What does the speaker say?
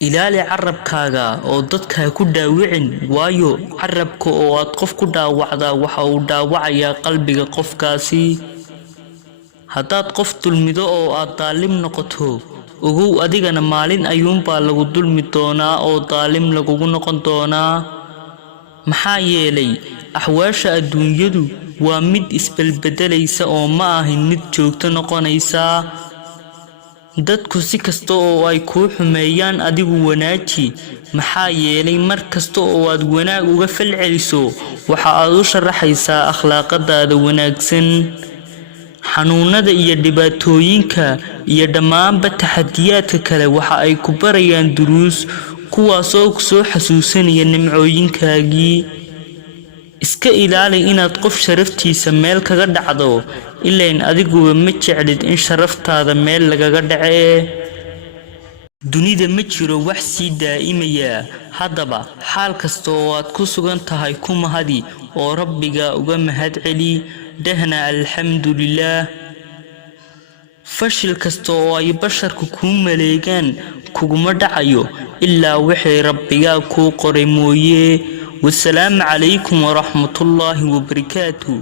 ilaali carabkaaga oo dadka ku dhaawicin waayo carabka oo aad qof ku dhaawacdaa waxa uu dhaawacayaa qalbiga qofkaasi haddaad qof dulmido oo aad daalim noqoto ogow adigana maalin ayuunbaa lagu dulmi doonaa oo daalim lagugu noqon doonaa maxaa yeelay axwaasha adduunyadu waa mid isbelbedelaysa oo ma ahin mid joogto noqonaysa dadku si kasta oo ay ku xumeeyaan adigu wanaaji maxaa yeelay mar kasta oo aad wanaag uga falceliso waxa aad u sharaxaysaa akhlaaqadaada wanaagsan xanuunada iyo dhibaatooyinka iyo dhammaanba taxadiyaadka kale waxa ay ku barayaan duruus kuwaas oo ku soo xasuusanaya nimcooyinkaagii iska ilaali inaad qof sharaftiisa meel kaga dhacdo ileen adiguba ma jeclid in sharaftaada meel lagaga dhace dunida ma jiro wax sii daa'imaya haddaba xaal kasta oo aad ku sugan tahay ku mahadi oo rabbiga uga mahad celi dahna alxamdulillaah fashil kasta oo ay basharku kuu maleegaan kuguma dhacayo ilaa wixii rabbiga kuu qoray mooyee والسلام عليكم ورحمة الله وبركاته.